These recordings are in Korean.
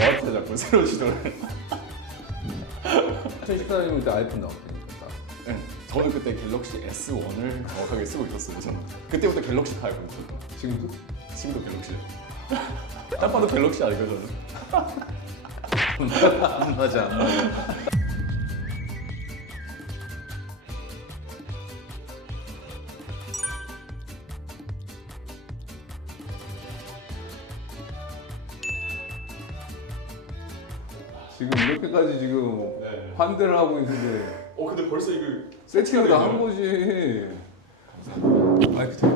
저한테 자꾸 새로운 시도를. 2014년이면 그때 아이폰 나왔다니까. 네, 저는 그때 갤럭시 S1을 정확하게 쓰고 있었어요. 저는 그때부터 갤럭시 팔고 지금도? 지금도 갤럭시예요. 딱 봐도 갤럭시 아니까 저는. 안 맞아, 안 맞아. 지금 이렇게까지 지금 네. 환대를 하고 있는데 근데 벌써 이거 세팅을 다 한 거지. 아이 그때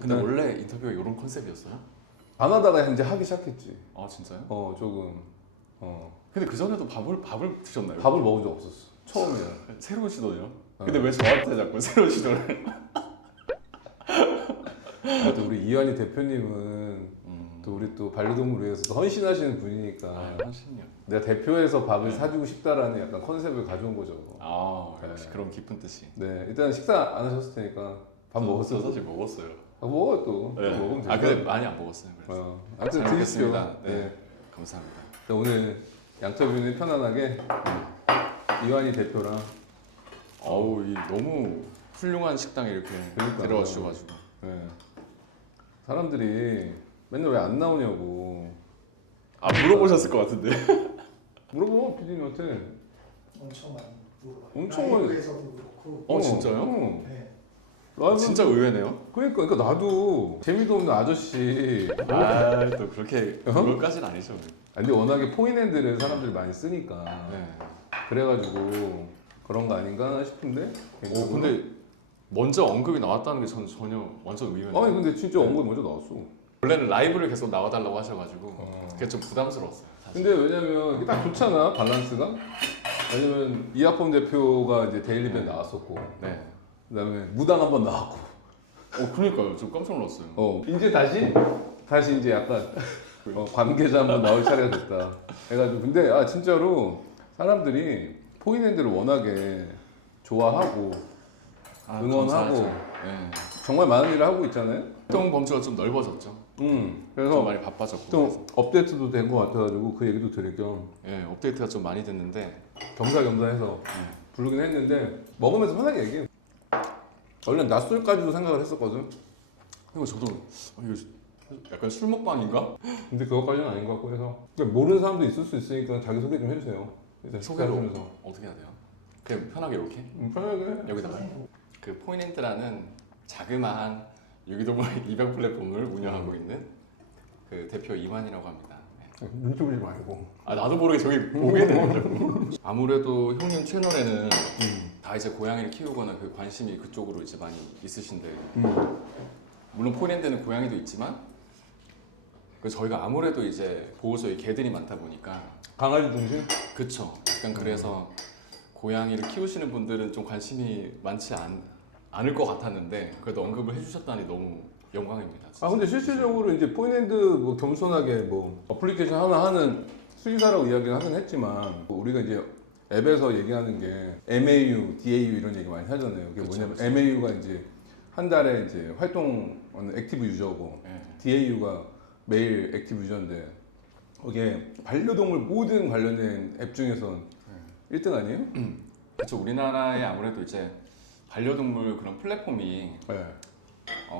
근데 원래 인터뷰가 이런 컨셉이었어요? 안 하다가 이제 하기 시작했지. 아 진짜요? 조금. 근데 그 전에도 밥을 드셨나요? 밥을 먹은 적 없었어. 처음이야. 새로운 시도요? 근데 왜 저한테 자꾸 새로운 시도를? 또 우리 이완희 대표님은 또 우리 또 반려동물을 위해서 또 헌신하시는 분이니까 하시네요. 내가 대표해서 밥을 사주고 싶다라는 약간 컨셉을 가져온 거죠. 역시 그런 깊은 뜻이. 네, 일단 식사 안 하셨을 테니까 밥 저 먹었어요. 사실 먹었어요. 먹어요 또. 네. 또 먹으면 되죠. 근데 많이 안 먹었어요. 그래서. 아무튼 잘 드십시오. 먹겠습니다. 네. 네. 감사합니다. 오늘 양터뷰는 편안하게 이완희 대표랑 어우, 이 너무 훌륭한 식당에 이렇게 그러니까요. 데려와 주셔가지고. 네. 사람들이 맨날 왜 안 나오냐고 물어보셨을 것 같은데. 물어보면 PD님한테 엄청 많이 물어봐요. 엄청 많이. 라이브에서도 그렇고. 진짜요? 네. 라이브 진짜 의외네요. 그러니까 나도 재미도 없는 아저씨. 또 그렇게 그걸까지는 아니죠. 근데 워낙에 포인핸드를 사람들이 많이 쓰니까 네. 그래가지고 그런 거 아닌가 싶은데. 근데 먼저 언급이 나왔다는 게 저는 전혀 완전 의외네요. 아니 근데 진짜 언급이 먼저 나왔어. 원래는 라이브를 계속 나와달라고 하셔가지고 그게 좀 부담스러웠어요. 사실. 근데 왜냐면 이게 딱 좋잖아 밸런스가. 왜냐면 이하폼 대표가 이제 데일리밴 나왔었고, 네. 그다음에 무당 한번 나왔고. 그러니까요. 좀 깜짝 놀랐어요. 이제 다시 이제 약간 관계자 한번 나올 차례가 됐다. 해가지고 근데 진짜로 사람들이 포인핸드를 워낙에 좋아하고 응원하고 감사하죠. 네. 정말 많은 일을 하고 있잖아요. 활동 범주가 좀 넓어졌죠. 좀 그래서 많이 바빠졌고. 좀 업데이트도 된 것 같아가지고 그 얘기도 드릴 겸 예, 업데이트가 좀 많이 됐는데 겸사겸사해서 부르긴 했는데 먹으면서 편하게 얘기해. 원래 낮술까지도 생각을 했었거든. 그리고 저도 이거 약간 술 먹방인가? 근데 그것까지는 아닌 것 같고 해서 그러니까 모르는 사람도 있을 수 있으니까 자기 소개 좀 해주세요. 일단 소개로 식사하시면서. 어떻게 해야 돼요? 그냥 편하게 이렇게 편하게. 여기다가 그 포인핸드라는 자그마한 유기동물 입양 플랫폼을 운영하고 있는 그 대표 이완이라고 합니다. 네. 눈치 보지 말고. 나도 모르게 저기 보게 되더라고. 아무래도 형님 채널에는 다 이제 고양이를 키우거나 그 관심이 그쪽으로 이제 많이 있으신데 물론 포인핸드는 고양이도 있지만 저희가 아무래도 이제 보호소에 개들이 많다 보니까 강아지 중심? 그쵸. 약간 그래서 고양이를 키우시는 분들은 좀 관심이 많지 않을 것 같았는데 그래도 언급을 해주셨다니 너무 영광입니다. 진짜. 근데 실질적으로 이제 포인핸드 뭐 겸손하게 뭐 어플리케이션 하나 하는 수의사라고 이야기를 하긴 했지만 뭐 우리가 이제 앱에서 얘기하는 게 MAU, DAU 이런 얘기 많이 하잖아요. 그게 그쵸, 뭐냐면 그쵸. MAU가 이제 한 달에 이제 활동하는 액티브 유저고 네. DAU가 매일 액티브 유저인데 거기에 반려동물 모든 관련된 앱 중에선 1등 아니에요? 그쵸. 우리나라에 아무래도 이제 반려동물 그런 플랫폼이 네.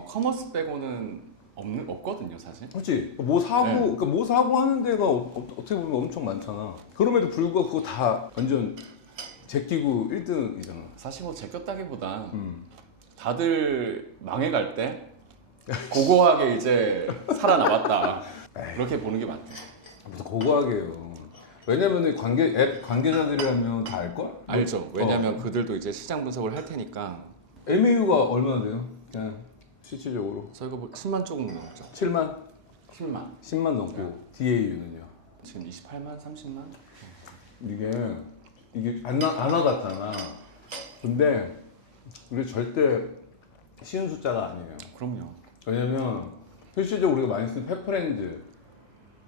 커머스 빼고는 없거든요, 사실. 그렇지. 뭐 사고, 네. 그러니까 뭐 사고 하는 데가 어떻게 보면 엄청 많잖아. 그럼에도 불구하고 그거 다 완전 제끼고 1등이잖아. 사실 뭐 제꼈다기보다 다들 망해갈 때 고고하게 이제 살아남았다. 그렇게 보는 게 맞죠. 무슨 고고하게요. 왜냐면 앱 관계자들이라면 다 알걸? 알죠. 왜냐면 그들도 이제 시장 분석을 할 테니까 MAU가 얼마나 돼요? 그냥 실질적으로 저희가 뭐 10만 조금 넘었죠. 7만? 10만. 10만 넘고 DAU는요? 지금 28만, 30만? 이게 안 와닿잖아. 근데 이게 절대 쉬운 숫자가 아니에요. 그럼요. 왜냐면 실질적으로 우리가 많이 쓰는 펫프렌즈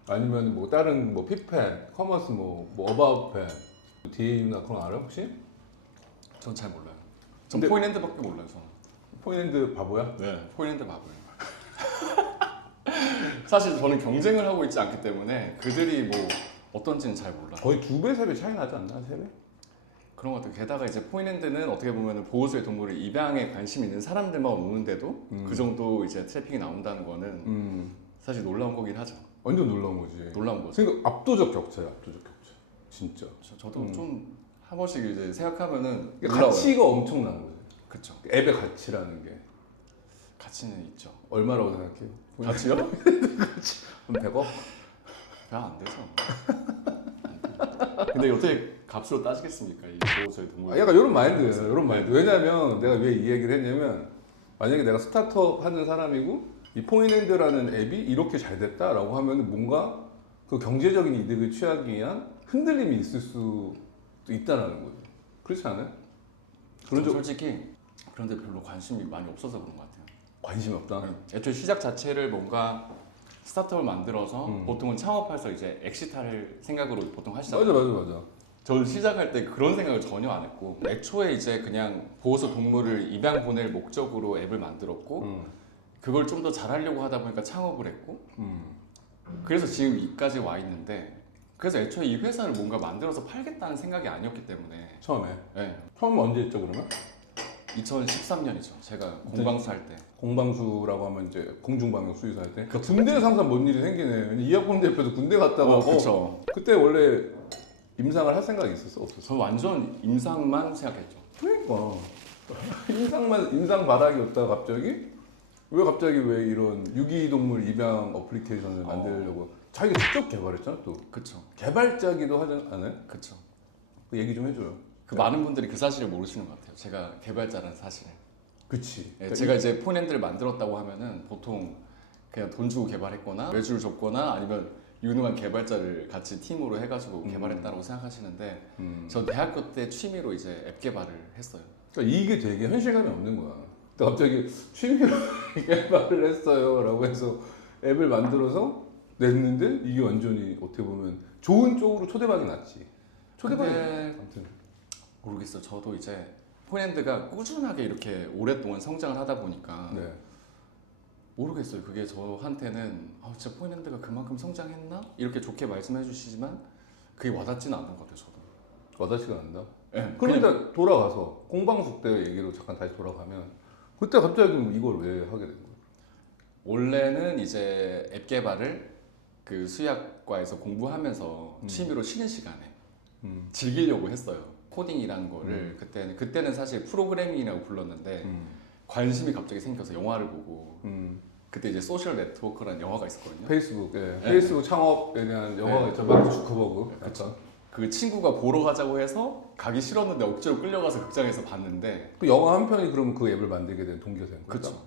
아니면 뭐 다른 뭐 핏펫, 커머스 뭐 어바웃펫, DAU나 그런 거 알아 혹시? 전 잘 몰라요. 근데- 전 포인핸드밖에 몰라요, 저는. 포인핸드 바보야? 네. 포인핸드 바보예요. 사실 저는 경쟁을 하고 있지 않기 때문에 그들이 뭐 어떤지는 잘 몰라요. 거의 2배, 3배 차이 나지 않나? 3배? 그런 것 같아요. 게다가 이제 포인핸드는 어떻게 보면 보호소의 동물을 입양에 관심 있는 사람들만 오는데도 그 정도 이제 트래픽이 나온다는 거는 사실 놀라운 거긴 하죠. 완전 놀라운 거지. 놀라운 거죠. 그러니까 압도적 격차야, 압도적 격차. 진짜. 저도 좀 한 번씩 이제 생각하면은 그러니까 놀라워요. 가치가 엄청난 거지. 그쵸. 앱의 가치라는 게 가치는 있죠. 얼마라고 생각해요? 가치요? 한 100억? 안 되죠. 근데 어떻게 값으로 따지겠습니까? 이 보호소의 동물. 아, 약간 이런 마인드예요. 이런 마인드. 왜냐면 내가 왜 이 얘기를 했냐면 만약에 내가 스타트업 하는 사람이고 이 포인핸드라는 앱이 이렇게 잘 됐다라고 하면 뭔가 그 경제적인 이득을 취하기 위한 흔들림이 있을 수도 있다라는 거예요. 그렇지 않아요? 그런 적 솔직히 그런데 별로 관심이 많이 없어서 그런 것 같아요. 관심이 없다. 애초에 시작 자체를 뭔가 스타트업을 만들어서 음. 보통은 창업해서 이제 엑시트할 생각으로 보통 하시잖아요. 맞아. 저는 시작할 때 그런 생각을 전혀 안 했고 애초에 이제 그냥 보호소 동물을 입양 보낼 목적으로 앱을 만들었고 그걸 좀 더 잘하려고 하다 보니까 창업을 했고 그래서 지금 여기까지 와 있는데 그래서 애초에 이 회사를 뭔가 만들어서 팔겠다는 생각이 아니었기 때문에 처음에. 네. 처음 언제 했죠 그러면? 2013년이죠. 제가 공방수 할 때. 공방수라고 하면 이제 공중방역 수의사 할 때. 군대에서 항상 뭔 일이 생기네. 왜냐면 이학범 대표도 군대 갔다가 그렇죠. 그때 원래 임상을 할 생각이 있었어? 없었어? 저 완전 임상만 생각했죠. 그러니까 임상 바닥이었다가 갑자기 왜 이런 유기동물 입양 어플리케이션을 만들려고 자기가 직접 개발했잖아 또. 그쵸. 개발자기도 하지 않아요? 그쵸. 그 얘기 좀 해줘요. 그 많은 분들이 그 사실을 모르시는 것 같아요. 제가 개발자라는 사실을. 그치. 예, 제가 이제 포인핸드를 만들었다고 하면은 보통 그냥 돈 주고 개발했거나 외주를 줬거나 아니면 유능한 개발자를 같이 팀으로 해가지고 개발했다고 생각하시는데 전 대학교 때 취미로 이제 앱 개발을 했어요. 그러니까 이게 되게 현실감이 없는 거야. 근데 갑자기 취미로 개발을 했어요라고 해서 앱을 만들어서 냈는데 이게 완전히 어떻게 보면 좋은 쪽으로 초대박이 났지. 초대박이 근데 아무튼 모르겠어요. 저도 이제 포인핸드가 꾸준하게 이렇게 오랫동안 성장을 하다 보니까 네. 모르겠어요. 그게 저한테는 진짜 포인핸드가 그만큼 성장했나? 이렇게 좋게 말씀해 주시지만 그게 와닿지는 않는 것 같아요. 저도. 와닿지가 않는다. 네, 그럼 일단 돌아가서 공방숙 때 얘기로 잠깐 다시 돌아가면 그때 갑자기 이걸 왜 하게 된 거예요? 원래는 이제 앱 개발을 그 수의학과에서 공부하면서 취미로 쉬는 시간에 즐기려고 했어요. 코딩이라는 거를 그때는 사실 프로그래밍이라고 불렀는데 관심이 갑자기 생겨서 영화를 보고 그때 이제 소셜 네트워크라는 영화가 있었거든요. 페이스북, 예. 네. 페이스북 창업에 대한 영화가 있죠. 마크 주커버그. 그쵸. 그 친구가 보러 가자고 해서 가기 싫었는데 억지로 끌려가서 극장에서 봤는데 그 영화 한 편이 그럼 그 앱을 만들게 된 동기가 된 거죠. 그쵸.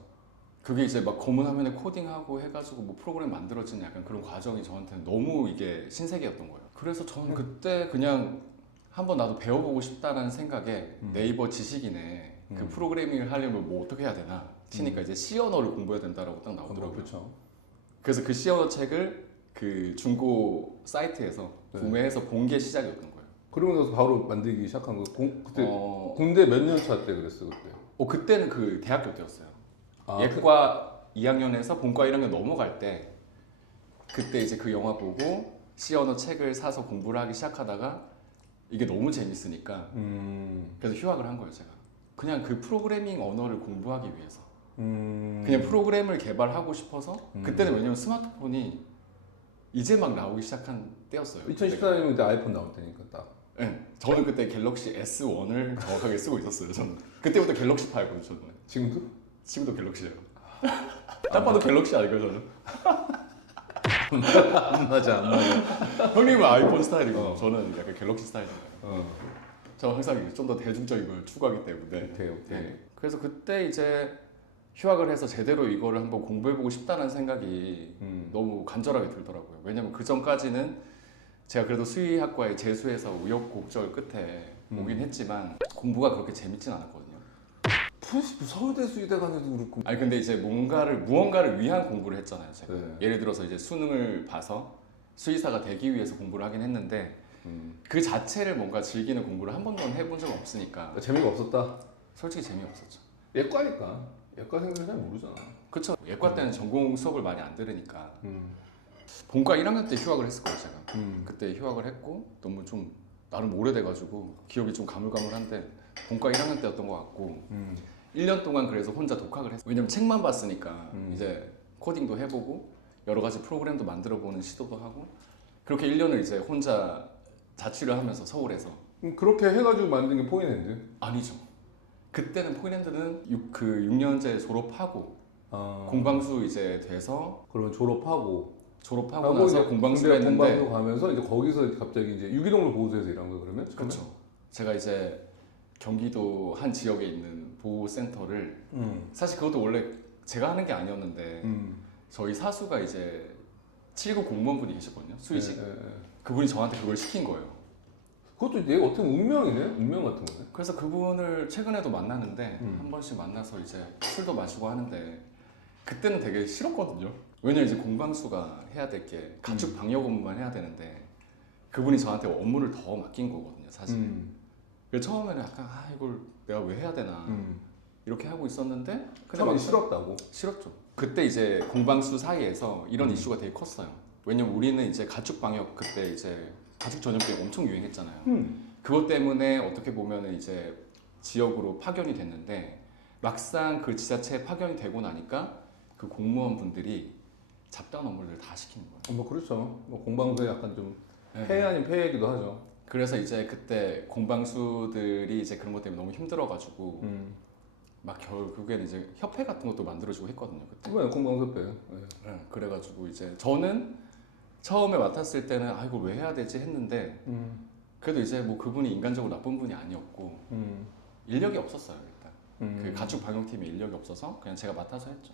그게 이제 막 검은 화면에 코딩하고 해가지고 뭐 프로그램 만들어지는 약간 그런 과정이 저한테는 너무 이게 신세계였던 거예요. 그래서 저는 그때 그냥 한번 나도 배워보고 싶다라는 생각에 네이버 지식인에 그 프로그래밍을 하려면 뭐 어떻게 해야 되나 치니까 이제 C 언어를 공부해야 된다라고 딱 나오더라고요. 그렇죠. 그래서 그 C 언어 책을 그 중고 사이트에서 네. 구매해서 본 게 시작이었던 거예요. 그러고 나서 바로 만들기 시작한 거. 그때 어, 군대 몇 년 차 때 그랬어 그때. 그때는 그 대학교 때였어요. 아, 예과 2학년에서 본과 1학년 넘어갈 때 그때 이제 그 영화 보고 C 언어 책을 사서 공부를 하기 시작하다가 이게 너무 재밌으니까 그래서 휴학을 한 거예요 제가. 그냥 그 프로그래밍 언어를 공부하기 위해서 그냥 프로그램을 개발하고 싶어서 그때는 왜냐면 스마트폰이 이제 막 나오기 시작한 때였어요. 2014년이면 그때 아이폰 나올 때니까 딱. 네, 저는 그때 갤럭시 S1을 정확하게 쓰고 있었어요. 저는 그때부터 갤럭시 파였거든요. 저는 지금도? 지금도 갤럭시예요. 딱 봐도 갤럭시 아닐까요 저는? 안 맞아. 형님은 아이폰 스타일이고 저는 약간 갤럭시 스타일이에요. 어. 저 항상 좀 더 대중적인 걸 추구하기 때문에. 오케이. 네. 그래서 그때 이제 휴학을 해서 제대로 이거를 한번 공부해보고 싶다는 생각이 너무 간절하게 들더라고요. 왜냐면 그 전까지는 제가 그래도 수의학과에 재수해서 우여곡절 끝에 오긴 했지만 공부가 그렇게 재밌진 않았거든요. 서울대 수의대 간에도 그렇고. 아니 근데 이제 무언가를 위한 공부를 했잖아요. 제가. 네. 예를 들어서 이제 수능을 봐서 수의사가 되기 위해서 공부를 하긴 했는데 그 자체를 뭔가 즐기는 공부를 한 번도 해본 적은 없으니까 재미가 없었다. 솔직히 재미없었죠. 예과니까. 예과생들은 잘 모르잖아. 그쵸. 예과 때는 전공 수업을 많이 안 들으니까 본과 1학년 때 휴학을 했을 거예요 제가. 그때 휴학을 했고 너무 좀 나름 오래돼가지고 기억이 좀 가물가물한데 본과 1학년 때였던 것 같고 1년 동안 그래서 혼자 독학을 했어요. 왜냐면 책만 봤으니까 이제 코딩도 해보고 여러 가지 프로그램도 만들어보는 시도도 하고 그렇게 1년을 이제 혼자 자취를 하면서 서울에서. 그렇게 해가지고 만든 게 포인핸드? 아니죠. 그때는 포인핸드는 6년제 졸업하고 아, 공방수 이제 돼서 그러면 졸업하고 졸업하고 나서 공방수를 했는데 공방수 가면서 이제 거기서 갑자기 이제 유기동물 보호소에서 일한 거예요 그러면? 그렇죠. 제가 이제 경기도 한 지역에 있는 보호센터를 사실 그것도 원래 제가 하는 게 아니었는데 저희 사수가 이제 7급 공무원분이 계셨거든요. 수의식. 네, 네, 네. 그분이 저한테 그걸 시킨 거예요. 그것도 내가 어떻게 보면 운명이네? 운명 같은 거네. 그래서 그분을 최근에도 만나는데 한 번씩 만나서 이제 술도 마시고 하는데 그때는 되게 싫었거든요. 왜냐면 이제 공방수가 해야 될 게 가축 방역 업무만 해야 되는데 그분이 저한테 업무를 더 맡긴 거거든요, 사실. 그래서 처음에는 약간 이걸 내가 왜 해야 되나 이렇게 하고 있었는데 근데 처음에 막 싫었다고? 싫었죠. 그때 이제 공방수 사이에서 이런 이슈가 되게 컸어요. 왜냐면 우리는 이제 가축 방역 그때 이제 가축 전염병이 엄청 유행했잖아요. 그것 때문에 어떻게 보면은 이제 지역으로 파견이 됐는데 막상 그 지자체에 파견이 되고 나니까 그 공무원분들이 잡다한 업무를 다 시키는 거예요. 뭐 그렇죠. 뭐 공방소에 약간 좀 네. 폐해 아닌 폐해이기도 하죠. 그래서 이제 그때 공방수들이 이제 그런 것 때문에 너무 힘들어가지고 막 결국에는 이제 협회 같은 것도 만들어주고 했거든요 그때. 그거야 공방소 폐. 네. 네, 그래가지고 이제 저는 처음에 맡았을 때는 이걸 왜 해야 되지 했는데 그래도 이제 뭐 그분이 인간적으로 나쁜 분이 아니었고 인력이 없었어요 일단. 그 가축 방역팀에 인력이 없어서 그냥 제가 맡아서 했죠.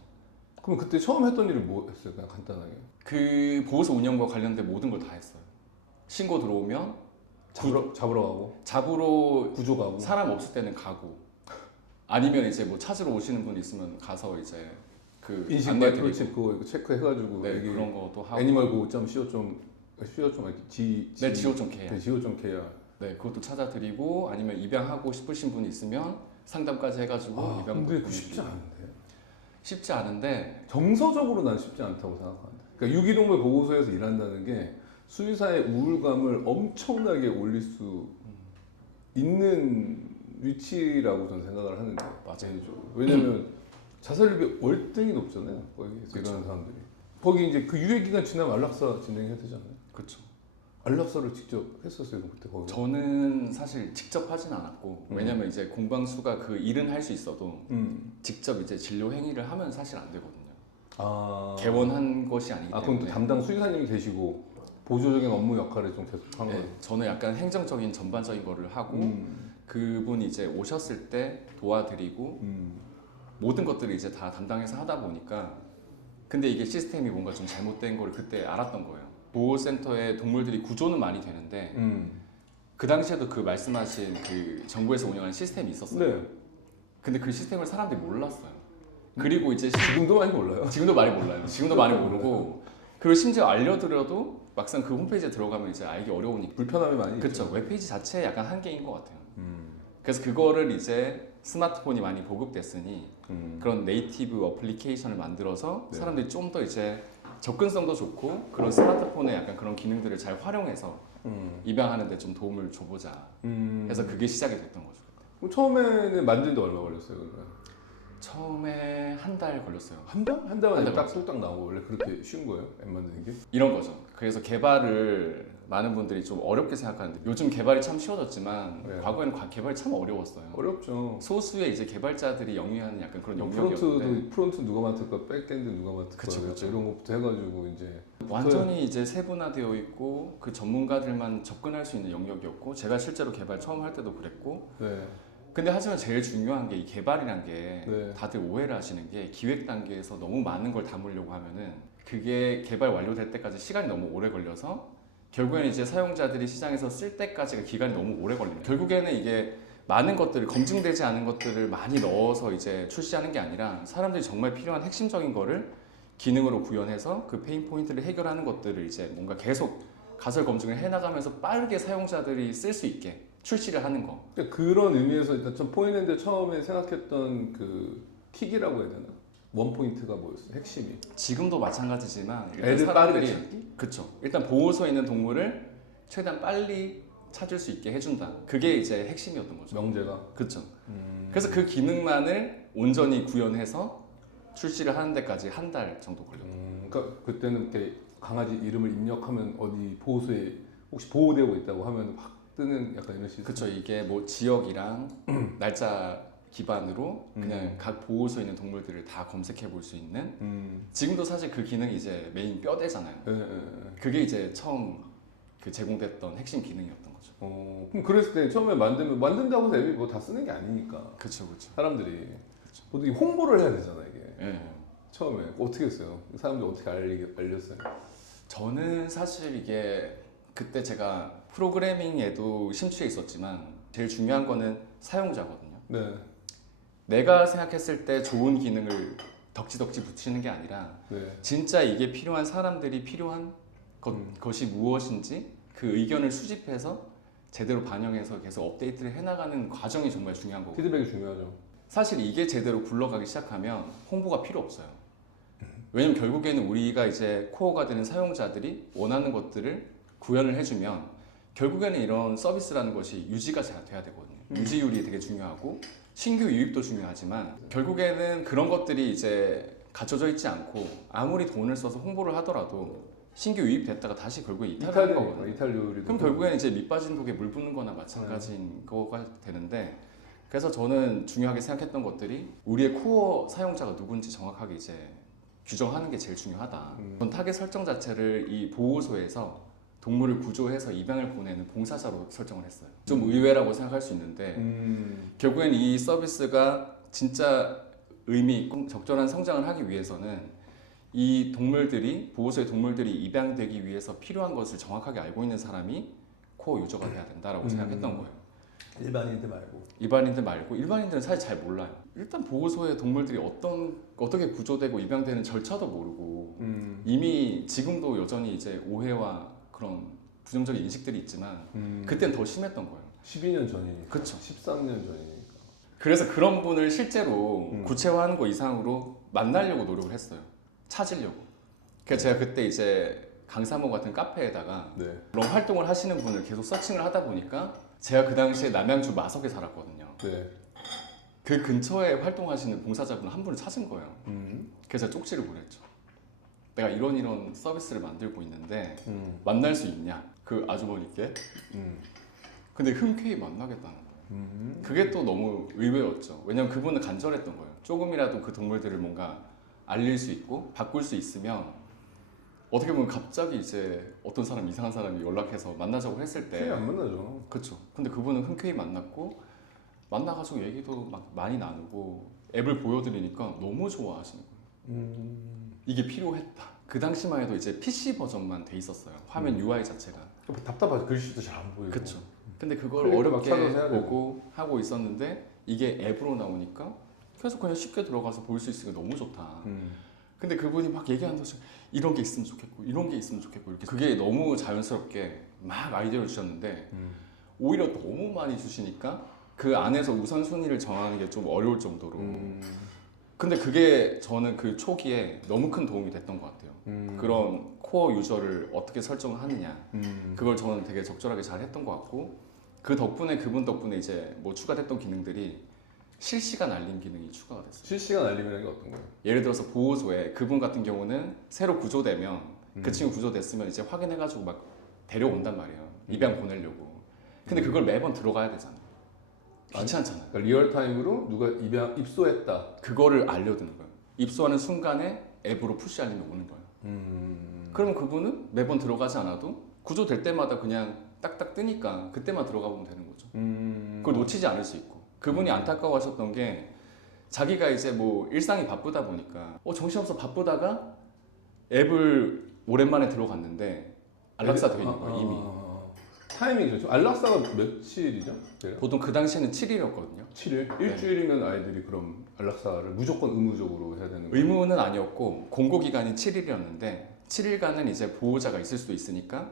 그럼 그때 처음 했던 일이 뭐 했어요? 그냥 간단하게. 그 보호소 운영과 관련된 모든 걸 다 했어요. 신고 들어오면 잡으러 가고 잡으러 구조 가고. 사람 없을 때는 가고 아니면 이제 뭐 찾으러 오시는 분 있으면 가서 이제 그 인식 안내드리고 마이크로칩 그거 체크해가지고 네, 여기 그런 것도 하고 애니멀 보호점 CO.co.k 네, 지호.kr 네, CO.kr. 네, 그것도 찾아드리고 아니면 입양하고 싶으신 분 있으면 상담까지 해가지고 아, 입양도 근데 그거 쉽지 보내드리고. 않은데. 쉽지 않은데 정서적으로 난 쉽지 않다고 생각하는데. 그러니까 유기동물 보호소에서 일한다는 게 수의사의 우울감을 엄청나게 올릴 수 있는 위치라고 저는 생각을 하는데. 맞아요. 개인적으로. 왜냐면 자살률이 월등히 높잖아요. 거기에서 그쵸. 일하는 사람들이. 거기 이제 그 유예 기간 지나면 안락사 진행해야 되잖아요. 그렇죠. 안락사를 직접 했었어요 그때 거기. 저는 사실 직접 하진 않았고 왜냐면 이제 공방수가 그 일은 할 수 있어도 직접 이제 진료 행위를 하면 사실 안 되거든요. 아. 개원한 것이 아니기 아 때문에. 그럼 또 담당 수의사님이 계시고 보조적인 업무 역할을 좀 계속 한 네, 거예요. 저는 약간 행정적인 전반적인 거를 하고 그분이 이제 오셨을 때 도와드리고 모든 것들을 이제 다 담당해서 하다 보니까 근데 이게 시스템이 뭔가 좀 잘못된 걸 그때 알았던 거예요. 보호센터에 동물들이 구조는 많이 되는데 그 당시에도 그 말씀하신 그 정부에서 운영하는 시스템이 있었어요. 네. 근데 그 시스템을 사람들이 몰랐어요. 그리고 이제 지금도 많이 몰라요. 지금도 많이 몰라요. 지금도 많이 모르고 그리고 심지어 알려드려도 막상 그 홈페이지에 들어가면 이제 알기 어려우니까. 불편함이 많이 그렇죠. 있죠. 웹페이지 자체에 약간 한계인 것 같아요. 그래서 그거를 이제 스마트폰이 많이 보급됐으니 그런 네이티브 어플리케이션을 만들어서 네. 사람들이 좀 더 이제 접근성도 좋고 그런 스마트폰의 약간 그런 기능들을 잘 활용해서 입양하는 데 좀 도움을 줘보자 해서 그게 시작이 됐던 거죠. 그럼 처음에는 만드는데 얼마 걸렸어요? 그러면? 처음에 한 달 걸렸어요. 한 달? 한 달 만에 한달 딱 뚝딱 나오고 원래 그렇게 쉬운 거예요? 앱 만드는 게? 이런 거죠. 그래서 개발을 많은 분들이 좀 어렵게 생각하는데 요즘 개발이 참 쉬워졌지만 네. 과거에는 개발이 참 어려웠어요. 어렵죠. 소수의 이제 개발자들이 영위하는 약간 그런 뭐 영역이었는데 프론트 누가 맡을까, 백엔드 누가 맡을까, 그쵸, 그쵸. 이런 것부터 해가지고 이제 완전히 이제 세분화되어 있고 그 전문가들만 접근할 수 있는 영역이었고 제가 실제로 개발 처음 할 때도 그랬고 네. 근데 하지만 제일 중요한 게 이 개발이란 게 네. 다들 오해를 하시는 게 기획 단계에서 너무 많은 걸 담으려고 하면은 그게 개발 완료될 때까지 시간이 너무 오래 걸려서 결국에는 이제 사용자들이 시장에서 쓸 때까지가 기간이 너무 오래 걸립니다. 결국에는 이게 많은 것들을 검증되지 않은 것들을 많이 넣어서 이제 출시하는 게 아니라 사람들이 정말 필요한 핵심적인 거를 기능으로 구현해서 그 페인 포인트를 해결하는 것들을 이제 뭔가 계속 가설 검증을 해나가면서 빠르게 사용자들이 쓸 수 있게 출시를 하는 거. 그러니까 그런 의미에서 일단 좀 포인핸드 처음에 생각했던 그 킥이라고 해야 되나? 원 포인트가 뭐였어? 핵심이. 지금도 마찬가지지만 일단 애들 빠르게 사람들이 찾기? 그쵸. 일단 보호소에 있는 동물을 최대한 빨리 찾을 수 있게 해준다. 그게 이제 핵심이었던 거죠. 명제가. 그쵸. 그래서 그 기능만을 온전히 구현해서 출시를 하는 데까지 한 달 정도 걸렸다. 그러니까 그때는 이렇게 강아지 이름을 입력하면 어디 보호소에 혹시 보호되고 있다고 하면 확 뜨는 약간 이런 시스템. 그쵸. 이게 뭐 지역이랑 날짜 기반으로 그냥 각 보호소에 있는 동물들을 다 검색해 볼 수 있는 지금도 사실 그 기능이 이제 메인 뼈대잖아요. 예, 예, 예. 그게 이제 처음 그 제공됐던 핵심 기능이었던 거죠. 그럼 그랬을 때 처음에 만든다고 해서 앱이 뭐 다 쓰는 게 아니니까 그쵸, 그쵸. 사람들이 보통 이 홍보를 해야 되잖아 이게. 예. 처음에 어떻게 했어요? 사람들이 어떻게 알렸어요? 저는 사실 이게 그때 제가 프로그래밍에도 심취해 있었지만 제일 중요한 거는 사용자거든요. 네, 내가 생각했을 때 좋은 기능을 덕지덕지 붙이는 게 아니라 네. 진짜 이게 필요한 사람들이 필요한 것이 무엇인지 그 의견을 수집해서 제대로 반영해서 계속 업데이트를 해나가는 과정이 정말 중요한 거고 피드백이 중요하죠. 사실 이게 제대로 굴러가기 시작하면 홍보가 필요 없어요. 왜냐면 결국에는 우리가 이제 코어가 되는 사용자들이 원하는 것들을 구현을 해주면 결국에는 이런 서비스라는 것이 유지가 잘 돼야 되거든요. 유지율이 되게 중요하고 신규 유입도 중요하지만 결국에는 그런 것들이 이제 갖춰져 있지 않고 아무리 돈을 써서 홍보를 하더라도 신규 유입됐다가 다시 결국에 이탈하는 거거든요. 이탈률이. 그럼 결국에는 이제 밑 빠진 독에 물 붓는 거나 마찬가지인 거가 되는데 그래서 저는 중요하게 생각했던 것들이 우리의 코어 사용자가 누군지 정확하게 이제 규정하는 게 제일 중요하다. 전 타겟 설정 자체를 이 보호소에서 동물을 구조해서 입양을 보내는 봉사자로 설정을 했어요. 좀 의외라고 생각할 수 있는데 결국엔 이 서비스가 진짜 의미 있고 적절한 성장을 하기 위해서는 이 동물들이 보호소의 동물들이 입양되기 위해서 필요한 것을 정확하게 알고 있는 사람이 코어 유저가 돼야 된다라고 생각했던 거예요. 일반인들 말고. 일반인들 말고 일반인들은 사실 잘 몰라요. 일단 보호소의 동물들이 어떻게 구조되고 입양되는 절차도 모르고 이미 지금도 여전히 이제 오해와 그런 부정적인 인식들이 있지만 그땐 더 심했던 거예요. 12년 전이니까. 그쵸. 13년 전이니까. 그래서 그런 분을 실제로 구체화하는 거 이상으로 만나려고 노력을 했어요. 찾으려고. 그래서 제가 그때 이제 강사모 같은 카페에다가 네. 그런 활동을 하시는 분을 계속 서칭을 하다 보니까 제가 그 당시에 남양주 마석에 살았거든요. 네. 그 근처에 활동하시는 봉사자분 한 분을 찾은 거예요. 그래서 제가 쪽지를 보냈죠. 내가 이런 서비스를 만들고 있는데 만날 수 있냐? 그 아주머니께. 근데 흔쾌히 만나겠다는 거예요. 그게 또 너무 의외였죠. 왜냐면 그분은 간절했던 거예요. 조금이라도 그 동물들을 뭔가 알릴 수 있고 바꿀 수 있으면 어떻게 보면 갑자기 이제 어떤 사람 이상한 사람이 연락해서 만나자고 했을 때 흔히 안 만나죠. 그쵸. 근데 그분은 흔쾌히 만났고 만나가지고 얘기도 막 많이 나누고 앱을 보여드리니까 너무 좋아하시는 거예요. 이게 필요했다. 그 당시만 해도 이제 PC 버전만 돼 있었어요. 화면 UI 자체가. 답답하죠. 글씨도 잘 안 보이고. 그쵸. 근데 그걸 클릭도 막 어렵게 찾아서 해야 보고 하고 있었는데 이게 앱으로 나오니까 계속 그냥 쉽게 들어가서 볼 수 있으니까 너무 좋다. 근데 그분이 막 얘기하는 도중 이런 게 있으면 좋겠고 이런 게 있으면 좋겠고 이렇게 그게 너무 자연스럽게 막 아이디어를 주셨는데 오히려 너무 많이 주시니까 그 안에서 우선순위를 정하는 게 좀 어려울 정도로 근데 그게 저는 그 초기에 너무 큰 도움이 됐던 것 같아요. 그런 코어 유저를 어떻게 설정을 하느냐 그걸 저는 되게 적절하게 잘 했던 것 같고 그 덕분에 그분 덕분에 이제 뭐 추가됐던 기능들이 실시간 알림 기능이 추가가 됐어요. 실시간 알림이라는 게 어떤 거예요? 예를 들어서 보호소에 그분 같은 경우는 새로 구조되면 그 친구 구조됐으면 이제 확인해가지고 막 데려온단 말이에요. 입양 보내려고. 근데 그걸 매번 들어가야 되잖아요. 귀찮잖아요. 그러니까 리얼타임으로 누가 입소했다. 그거를 알려주는 거예요. 입소하는 순간에 앱으로 푸시 알림이 오는 거예요. 그러면 그분은 매번 들어가지 않아도 구조될 때마다 그냥 딱딱 뜨니까 그때만 들어가 보면 되는 거죠. 그걸 놓치지 않을 수 있고. 그분이 안타까워하셨던 게 자기가 이제 뭐 일상이 바쁘다 보니까 정신없어 바쁘다가 앱을 오랜만에 들어갔는데 안락사 돼 있는 거예요 이미. 타이밍이 좋죠. 안락사가 며칠이죠? 보통 그 당시에는 7일이었거든요. 7일? 일주일이면 아이들이 그럼 안락사를 무조건 의무적으로 해야 되는 거예요? 의무는 아니었고 공고 기간이 7일이었는데 7일간은 이제 보호자가 있을 수도 있으니까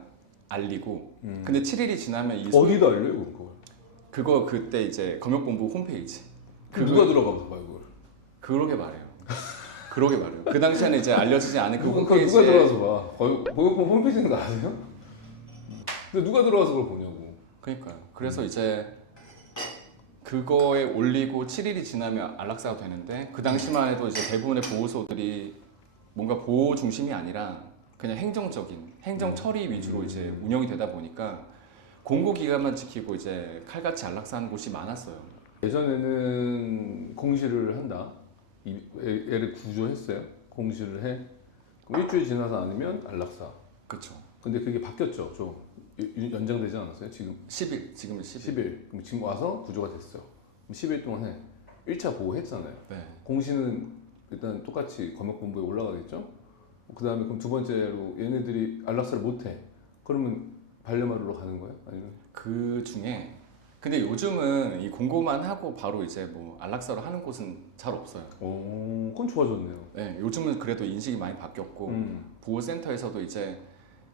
알리고 근데 7일이 지나면 이 어디다 알려요 그걸? 그거 그때 이제 검역본부 홈페이지 누가 들어가서 봐요 그걸? 그러게 말해요. 그러게 말해요. 그 당시에는 이제 알려지지 않은 그 그거 홈페이지에 누가 들어와서 봐? 보육본 홈페이지 있는 거 아세요? 근데 누가 들어와서 그걸 보냐고. 그러니까요. 그래서 이제 그거에 올리고 7일이 지나면 안락사가 되는데 그 당시만 해도 이제 대부분의 보호소들이 뭔가 보호 중심이 아니라 그냥 행정적인 행정 처리 위주로 이제 운영이 되다 보니까 공고 기간만 지키고 이제 칼같이 안락사하는 곳이 많았어요. 예전에는 공시를 한다. 애를 구조했어요. 공시를 해. 그럼 일주일 지나서 아니면 안락사. 그렇죠. 근데 그게 바뀌었죠. 좀 연장되지 않았어요? 지금 10일, 지금은 10일. 10일. 그럼 지금 와서 구조가 됐어요. 그럼 10일 동안 해. 1차 보호 했잖아요. 네. 공시는 일단 똑같이 검역본부에 올라가겠죠. 그 다음에 그럼 두 번째로 얘네들이 안락사를 못해. 그러면 반려마루로 가는 거예요? 아니면? 그 중에 근데 요즘은 이 공고만 하고 바로 이제 뭐 안락사로 하는 곳은 잘 없어요. 오, 그건 좋아졌네요. 네, 요즘은 그래도 인식이 많이 바뀌었고 보호센터에서도 이제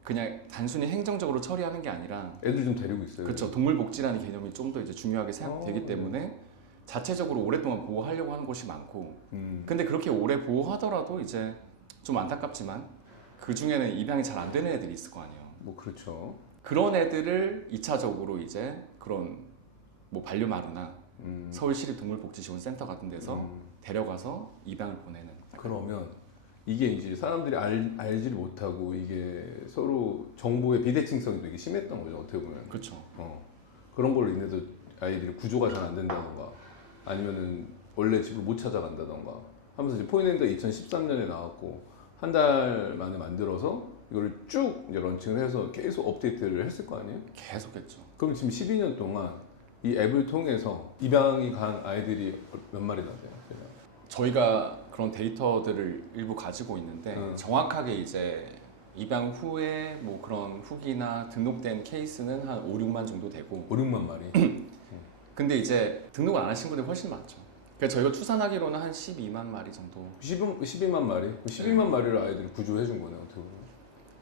그냥 단순히 행정적으로 처리하는 게 아니라 애들 좀 데리고 있어요. 그렇죠. 동물복지라는 개념이 좀 더 이제 중요하게 생각되기 때문에 자체적으로 오랫동안 보호하려고 하는 곳이 많고 근데 그렇게 오래 보호하더라도 이제 좀 안타깝지만 그 중에는 입양이 잘 안 되는 애들이 있을 거 아니에요. 뭐 그렇죠. 그런 애들을 2차적으로 이제 그런 뭐 반려마루나 서울시립동물복지지원센터 같은 데서 데려가서 입양을 보내는. 그러면 이게 이제 사람들이 알지를 못하고 이게 서로 정보의 비대칭성이 되게 심했던 거죠. 어떻게 보면. 그렇죠. 그런 걸로 인해서 아이들이 구조가 잘 안 된다던가 아니면은 원래 집을 못 찾아간다던가 하면서 이제 포인랜드가 2013년에 나왔고 한 달 만에 만들어서 이걸 쭉 이제 런칭을 해서 계속 업데이트를 했을 거 아니에요? 계속했죠. 그럼 지금 12년 동안 이 앱을 통해서 입양이 간 아이들이 몇 마리나 돼요? 저희가 그런 데이터들을 일부 가지고 있는데 정확하게 이제 입양 후에 뭐 그런 후기나 등록된 케이스는 한 5, 6만 정도 되고 5, 6만 마리. 근데 이제 등록을 안 하신 분들이 훨씬 많죠. 그래서 저희가 추산하기로는 한 12만 마리 정도. 12만 마리? 12만 마리를 아이들이 구조해 준 거네요. 어떻게 보면.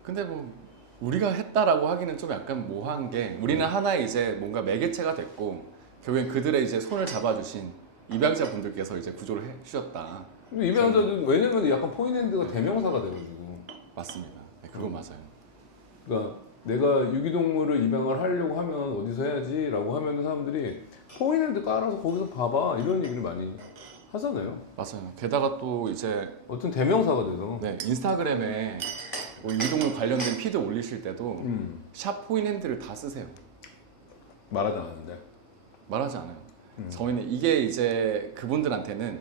근데 뭐 우리가 했다라고 하기는 좀 약간 모호한 게 우리는 하나의 이제 뭔가 매개체가 됐고 결국엔 그들의 이제 손을 잡아주신 입양자 분들께서 이제 구조를 해주셨다. 근데 입양자들 왜냐면 약간 포인랜드가 대명사가 돼가지고. 맞습니다. 네, 그거 맞아요. 그러니까 내가 유기동물을 입양을 하려고 하면 어디서 해야지라고 하면 사람들이 포인랜드 깔아서 거기서 봐봐 이런 얘기를 많이 하잖아요. 맞아요. 게다가 또 이제 어떤 대명사가 돼서. 네, 인스타그램에 뭐 유기동물 관련된 피드 올리실 때도 샵 포인핸드를 다 쓰세요. 말하지 않았는데. 말하지 않아요. 저희는 이게 이제 그분들한테는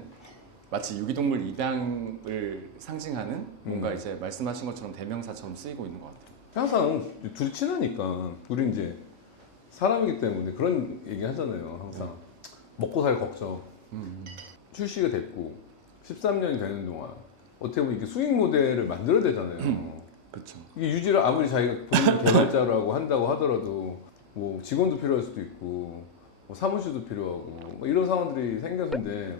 마치 유기동물 입양을 상징하는 뭔가 이제 말씀하신 것처럼 대명사처럼 쓰이고 있는 것 같아요. 항상 둘이 친하니까 우리 이제 사람이기 때문에 그런 얘기 하잖아요. 항상 먹고 살 걱정. 출시가 됐고 13년이 되는 동안 어떻게 보면 이게 수익 모델을 만들어야 되잖아요. 그렇죠. 이게 유지를 아무리 자기가 돈 개발자라고 한다고 하더라도 뭐 직원도 필요할 수도 있고 뭐 사무실도 필요하고 뭐 이런 상황들이 생겼는데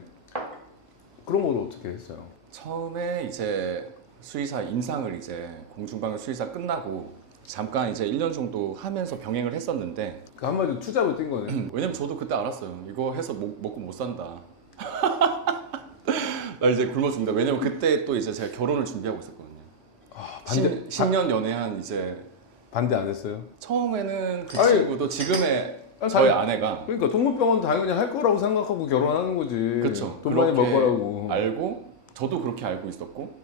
그런 걸 어떻게 했어요? 처음에 이제 수의사 임상을 이제 공중방역 수의사 끝나고 잠깐 이제 1년 정도 하면서 병행을 했었는데 그 한마디로 투잡을 뛴 거네. 왜냐면 저도 그때 알았어요. 이거 해서 먹고 못 산다. 나 이제 굶어 죽는다. 왜냐면 그때 또 이제 제가 결혼을 준비하고 있었거든요. 아, 10년 연애한 이제 반대 안 했어요? 처음에는 그 아니, 친구도 지금의 저희 아내가 그러니까 동물병원 당연히 할 거라고 생각하고 결혼하는 거지. 그쵸. 돈 많이 벌 그렇게 거라고. 알고 저도 그렇게 알고 있었고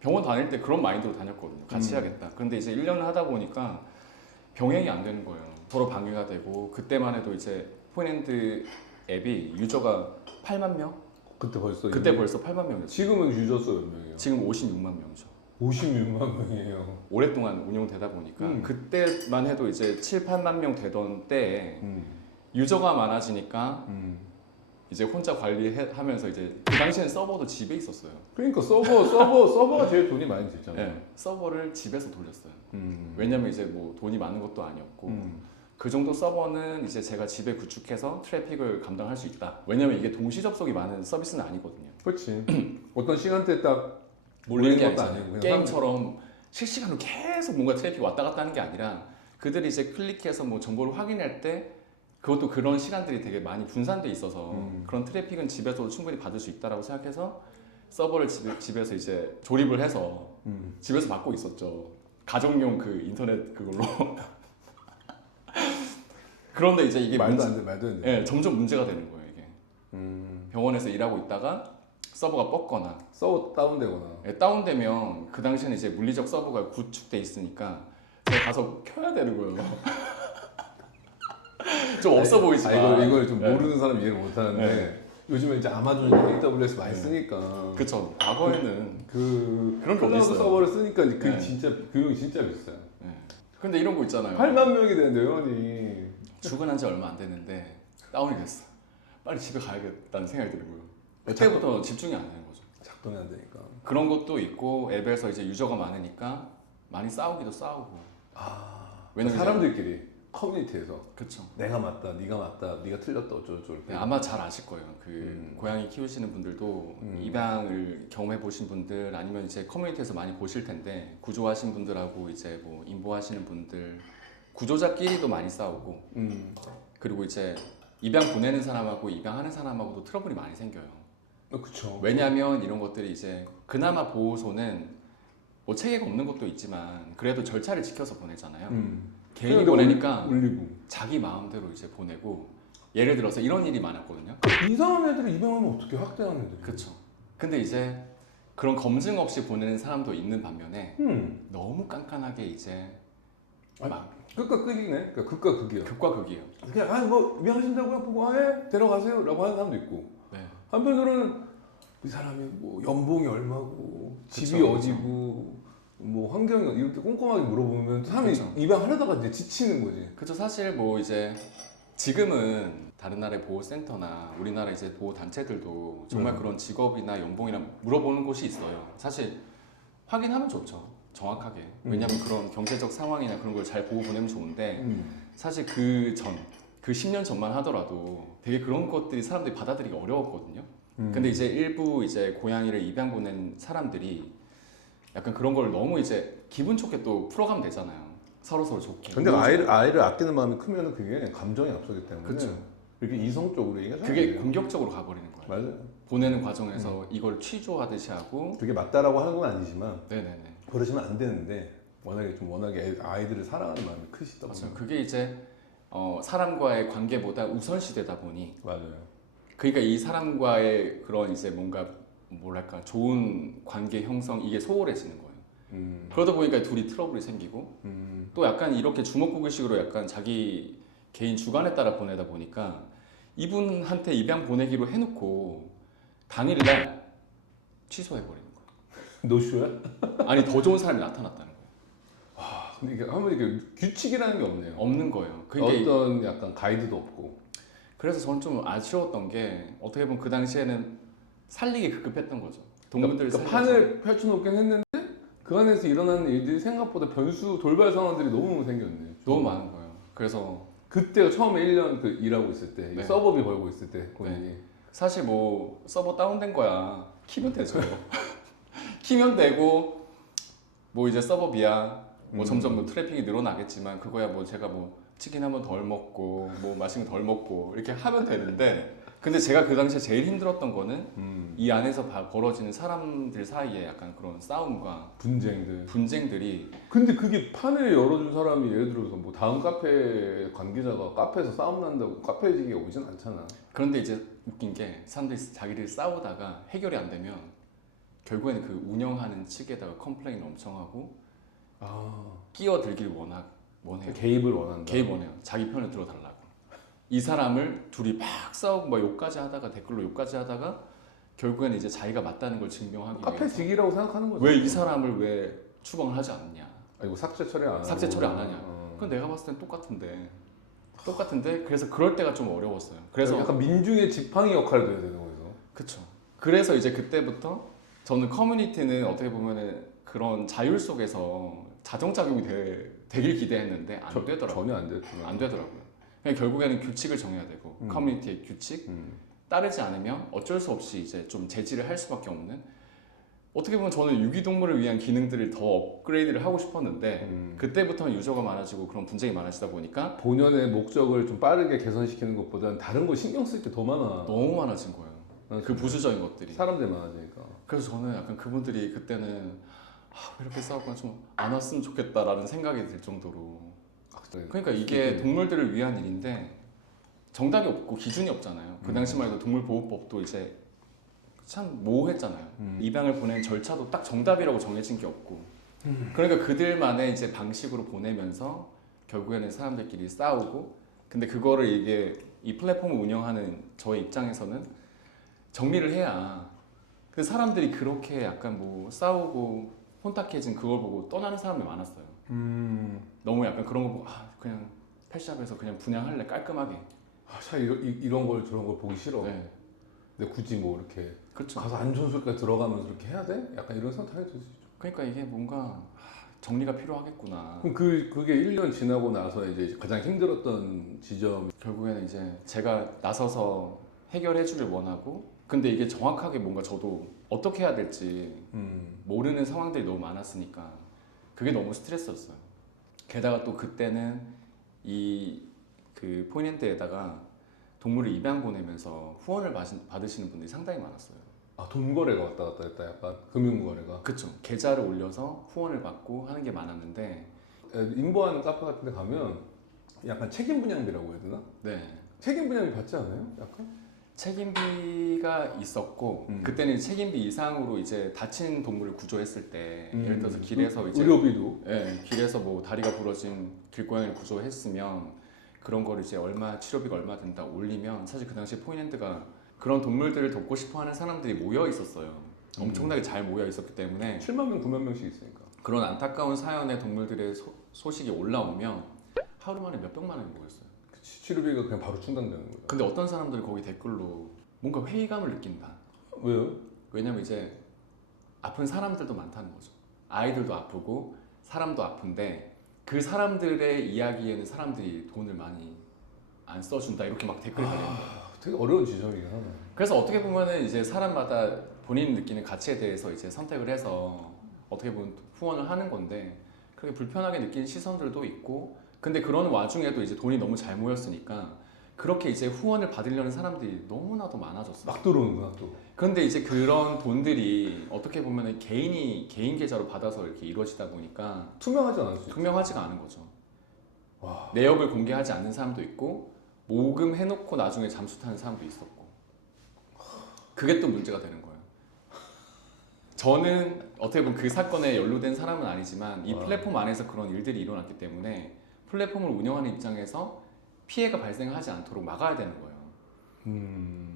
병원 다닐 때 그런 마인드로 다녔거든요. 같이 해야겠다. 그런데 이제 1년을 하다 보니까 병행이 안 되는 거예요. 서로 방해가 되고 그때만 해도 이제 포인핸드 앱이 유저가 8만 명? 그때 벌써 그때 벌써 8만 명이었어요. 지금은 유저 수 몇 명이에요? 지금 56만 명이죠. 56만 명이에요. 오랫동안 운영되다 보니까 그때만 해도 이제 7, 8만 명 되던 때에 유저가 많아지니까 이제 혼자 관리하면서 이제 그 당시에는 서버도 집에 있었어요. 그러니까 서버가 제일 돈이 많이 들잖아요. 네, 서버를 집에서 돌렸어요. 왜냐면 이제 뭐 돈이 많은 것도 아니었고 그 정도 서버는 이제 제가 집에 구축해서 트래픽을 감당할 수 있다. 왜냐면 이게 동시 접속이 많은 서비스는 아니거든요. 그렇지. 어떤 시간대에 딱 몰리는 게 것도 아니잖아요. 아니고 그냥 게임처럼 실시간으로 계속 뭔가 트래픽이 왔다 갔다 하는 게 아니라 그들이 이제 클릭해서 뭐 정보를 확인할 때 그것도 그런 시간들이 되게 많이 분산돼 있어서 그런 트래픽은 집에서도 충분히 받을 수 있다라고 생각해서 서버를 집에서 이제 조립을 해서 집에서 받고 있었죠. 가정용 그 인터넷 그걸로. 그런데 이제 이게 말도 안 돼, 말도 안 돼. 예, 점점 문제가 되는 거예요 이게. 병원에서 일하고 있다가 서버가 뻗거나 서버 다운되거나. 예, 다운되면 그 당시에는 이제 물리적 서버가 구축돼 있으니까 제가 가서 켜야 되는 거예요. 좀 없어 보이지만 이걸 좀 예. 모르는 사람 이해를 못 하는데 요즘에 이제 아마존이나 AWS 많이 쓰니까 그쵸. 과거에는 그런 그런 게 클라우드 어딨어요. 서버를 쓰니까 그 네. 진짜 비용이 진짜 비싸요. 예. 근데 이런 거 있잖아요. 8만 명이 되는데 회원이. 출근한 지 얼마 안 됐는데 다운이 됐어. 빨리 집에 가야겠다는 생각이 드는 거예요. 그때부터 집중이 안 되는 거죠. 작동이 안 되니까. 그런 것도 있고 앱에서 이제 유저가 많으니까 많이 싸우기도 싸우고. 왜냐면 사람들끼리 커뮤니티에서 그렇죠. 내가 맞다, 네가 맞다, 네가 틀렸다 어쩌고저쩌고. 네, 아마 잘 아실 거예요. 그 고양이 키우시는 분들도 입양을 경험해 보신 분들 아니면 이제 커뮤니티에서 많이 보실 텐데 구조하신 분들하고 이제 뭐 인보하시는 분들 구조자끼리도 많이 싸우고 그리고 이제 입양 보내는 사람하고 입양하는 사람하고도 트러블이 많이 생겨요. 그쵸. 왜냐하면 이런 것들이 이제 그나마 보호소는 뭐 체계가 없는 것도 있지만 그래도 절차를 지켜서 보내잖아요. 개인이 보내니까 울리고. 자기 마음대로 이제 보내고 예를 들어서 이런 일이 많았거든요. 이상한 애들을 입양하면 어떻게 학대하는 애들이? 그렇죠. 근데 이제 그런 검증 없이 보내는 사람도 있는 반면에 너무 깐깐하게 이제 아니, 막 극과 극이네. 그러니까 극과 극이야. 극과 극이에요. 그냥 아뭐 입양하신다고요? 보고 데려가세요라고 하는 사람도 있고. 네. 한편으로는 이 사람이 뭐 연봉이 얼마고 집이 그쵸, 어디고 뭐 환경이 이렇게 꼼꼼하게 물어보면 사람이 그쵸. 입양하려다가 이제 지치는 거지. 그렇죠. 사실 뭐 이제 지금은 다른 나라의 보호센터나 우리나라 이제 보호 단체들도 정말 그런 직업이나 연봉이나 물어보는 곳이 있어요. 사실 확인하면 좋죠. 정확하게. 왜냐하면 그런 경제적 상황이나 그런 걸 잘 보고 보내면 좋은데 사실 그 10년 전만 하더라도 되게 그런 것들이 사람들이 받아들이기 어려웠거든요. 근데 이제 일부 이제 고양이를 입양 보낸 사람들이 약간 그런 걸 너무 이제 기분 좋게 또 풀어가면 되잖아요. 서로 좋게. 근데 아이를 아끼는 마음이 크면 그게 감정이 앞서기 때문에 그쵸. 이렇게 이성적으로 얘기가 그게 공격적으로 가버리는 거예요. 맞아요. 보내는 과정에서 이걸 취조하듯이 하고. 그게 맞다라고 하는 건 아니지만 네네네. 그러시면 안 되는데 워낙에 아이들을 사랑하는 마음이 크시다 보니 맞아요. 그게 이제 사람과의 관계보다 우선시되다 보니. 맞아요. 그러니까 이 사람과의 그런 이제 뭔가 뭐랄까 좋은 관계 형성 이게 소홀해지는 거예요. 그러다 보니까 둘이 트러블이 생기고 또 약간 이렇게 주먹구구식으로 약간 자기 개인 주관에 따라 보내다 보니까 이분한테 입양 보내기로 해놓고 당일날 취소해버리는 거예요. 노쇼야? 아니 더 좋은 사람이 나타났다는 거예요. 근데 이게 한번 이게 규칙이라는 게 없네요. 없는 거예요. 그러니까 어떤 약간 가이드도 없고. 그래서 저는 좀 아쉬웠던 게 어떻게 보면 그 당시에는 살리기 급급했던 거죠. 동물들을 그러니까 살려서. 판을 펼쳐놓긴 했는데 그 안에서 일어나는 일들이 생각보다 돌발 상황들이 너무 생겼네. 너무 많은 거예요. 그래서 그때가 처음에 1년 그 일하고 있을 때 네. 서버비 벌고 있을 때 본인이 사실 뭐 서버 다운된 거야 키면 되죠. 키면 되고 뭐 이제 서버비야 뭐 점점 뭐 트래픽이 늘어나겠지만 그거야 뭐 제가 뭐 치킨 한번 덜 먹고 뭐 맛있는 거 덜 먹고 이렇게 하면 되는데 근데 제가 그 당시에 제일 힘들었던 거는 이 안에서 벌어지는 사람들 사이에 약간 그런 싸움과 분쟁들이 근데 그게 판을 열어준 사람이 예를 들어서 뭐 다음 카페 관계자가 카페에서 싸움 난다고 카페 지기가 오진 않잖아. 그런데 이제 웃긴 게 사람들이 자기들이 싸우다가 해결이 안 되면 결국에는 그 운영하는 측에다가 컴플레인 엄청 하고 끼어들기를 원해요. 개입을 원한다. 개입 원해요. 자기 편을 들어달라고. 이 사람을 둘이 막 싸우고 막 욕까지 하다가 댓글로 욕까지 하다가 결국에는 이제 자기가 맞다는 걸 증명하기 카페 위해서 지기라고 생각하는 거죠. 왜 이 사람을 왜 추방을 하지 않냐? 아이고 삭제 처리 안 하고. 삭제 처리 안 하냐? 그건 내가 봤을 땐 똑같은데 그래서 그럴 때가 좀 어려웠어요. 그래서 약간 민중의 지팡이 역할을 해야 되는 거죠. 그쵸. 그래서 이제 그때부터 저는 커뮤니티는 어떻게 보면은 그런 자율 속에서 자정작용이 되길 기대했는데 안 되더라고요. 전혀 안 됐구나. 안 되더라고요. 그냥 결국에는 규칙을 정해야 되고 커뮤니티의 규칙 따르지 않으면 어쩔 수 없이 이제 좀 제지를 할 수밖에 없는 어떻게 보면 저는 유기동물을 위한 기능들을 더 업그레이드를 하고 싶었는데 그때부터는 유저가 많아지고 그런 분쟁이 많아지다 보니까 본연의 목적을 좀 빠르게 개선시키는 것보다는 다른 거 신경 쓸 게 더 많아. 너무 많아진 거예요. 그 부수적인 것들이. 사람들 많아지니까. 그래서 저는 약간 그분들이 그때는 왜 이렇게 싸우거나 좀 안 왔으면 좋겠다라는 생각이 들 정도로. 그러니까 이게 동물들을 위한 일인데 정답이 없고 기준이 없잖아요. 그 당시만 해도 동물보호법도 이제 참 모호했잖아요. 입양을 보낸 절차도 딱 정답이라고 정해진 게 없고. 그러니까 그들만의 이제 방식으로 보내면서 결국에는 사람들끼리 싸우고. 근데 그거를 이게 이 플랫폼을 운영하는 저의 입장에서는 정리를 해야. 그 사람들이 그렇게 약간 뭐 싸우고 혼탁해진 그걸 보고 떠나는 사람이 많았어요. 너무 약간 그런 거 보고 그냥 펫샵에서 그냥 분양할래 깔끔하게. 참 이런 걸 저런 걸 보기 싫어. 네. 근데 굳이 뭐 이렇게 그렇죠. 가서 안 좋은 소리까지 들어가면서 이렇게 해야 돼? 약간 이런 생각이 들 수 있죠. 그러니까 이게 뭔가 정리가 필요하겠구나. 그럼 그게 1년 지나고 나서 이제 가장 힘들었던 지점. 결국에는 이제 제가 나서서 해결해 주길 원하고 근데 이게 정확하게 뭔가 저도 어떻게 해야 될지 모르는 상황들이 너무 많았으니까 그게 너무 스트레스였어요. 게다가 또 그때는 이 그 포인핸드에다가 동물을 입양 보내면서 후원을 받으시는 분들이 상당히 많았어요. 돈 거래가 왔다 갔다 했다. 약간 금융 거래가. 그쵸. 계좌를 올려서 후원을 받고 하는 게 많았는데 인보하는 카페 같은 데 가면 약간 책임 분양비라고 해야 되나? 네. 책임 분양비 받지 않아요? 약간? 책임비가 있었고 그때는 책임비 이상으로 이제 다친 동물을 구조했을 때 예를 들어서 길에서 이제 의료비도. 길에서 뭐 다리가 부러진 길고양이를 구조했으면 그런 거를 이제 얼마 치료비가 얼마 된다 올리면 사실 그 당시에 포인핸드가 그런 동물들을 돕고 싶어하는 사람들이 모여 있었어요. 엄청나게 잘 모여 있었기 때문에 7만 명, 9만 명씩 있으니까. 그런 안타까운 사연의 동물들의 소식이 올라오면 하루 만에 몇백만 원이 모였어요. 치료비가 그냥 바로 충당되는 거죠. 근데 어떤 사람들이 거기 댓글로 뭔가 회의감을 느낀다. 왜요? 왜냐면 이제 아픈 사람들도 많다는 거죠. 아이들도 아프고 사람도 아픈데 그 사람들의 이야기에는 사람들이 돈을 많이 안 써준다 이렇게 막 댓글이 달리는 거예요. 되게 어려운 지점이긴 하네. 그래서 어떻게 보면은 이제 사람마다 본인이 느끼는 가치에 대해서 이제 선택을 해서 어떻게 보면 후원을 하는 건데 그렇게 불편하게 느끼는 시선들도 있고 근데 그런 와중에도 이제 돈이 너무 잘 모였으니까 그렇게 이제 후원을 받으려는 사람들이 너무나도 많아졌어요. 막 들어오는구나 또. 그런데 이제 그런 돈들이 어떻게 보면은 개인 계좌로 받아서 이렇게 이루어지다 보니까 투명하지 않을 수 있죠. 투명하지가 않은 거죠. 와. 내역을 공개하지 않는 사람도 있고 모금해놓고 나중에 잠수 타는 사람도 있었고 그게 또 문제가 되는 거예요. 저는 어떻게 보면 그 사건에 연루된 사람은 아니지만 이 플랫폼 안에서 그런 일들이 일어났기 때문에 플랫폼을 운영하는 입장에서 피해가 발생하지 않도록 막아야 되는 거예요.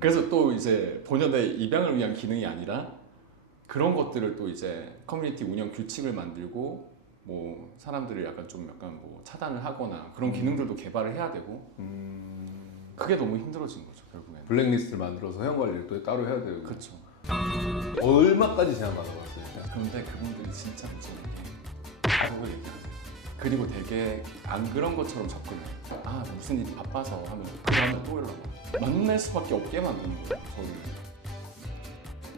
그래서 또 이제 본연의 입양을 위한 기능이 아니라 그런 것들을 또 이제 커뮤니티 운영 규칙을 만들고 뭐 사람들을 약간 뭐 차단을 하거나 그런 기능들도 개발을 해야 되고 그게 너무 힘들어진 거죠 결국에는. 블랙리스트를 만들어서 회원 관리를 또 따로 해야 되고. 그렇죠. 얼마까지 제한 받아봤어요? 그런데 그분들이 진짜 무서운 게 바로 얘기해요. 그리고 되게 안 그런 것처럼 접근해요. 무슨 일이 바빠서 하면 그 다음에 또 이러고 만날 수밖에 없게 만드는 거예요. 저를.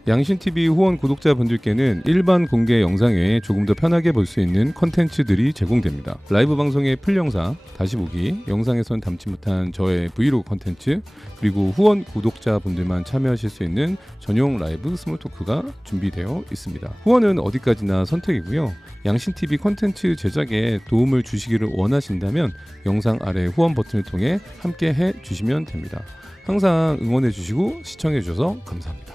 양신TV 후원 구독자분들께는 일반 공개 영상 외에 조금 더 편하게 볼 수 있는 컨텐츠들이 제공됩니다. 라이브 방송의 풀영상, 다시 보기, 영상에선 담지 못한 저의 브이로그 컨텐츠, 그리고 후원 구독자분들만 참여하실 수 있는 전용 라이브 스몰 토크가 준비되어 있습니다. 후원은 어디까지나 선택이고요. 양신TV 컨텐츠 제작에 도움을 주시기를 원하신다면 영상 아래 후원 버튼을 통해 함께 해주시면 됩니다. 항상 응원해주시고 시청해주셔서 감사합니다.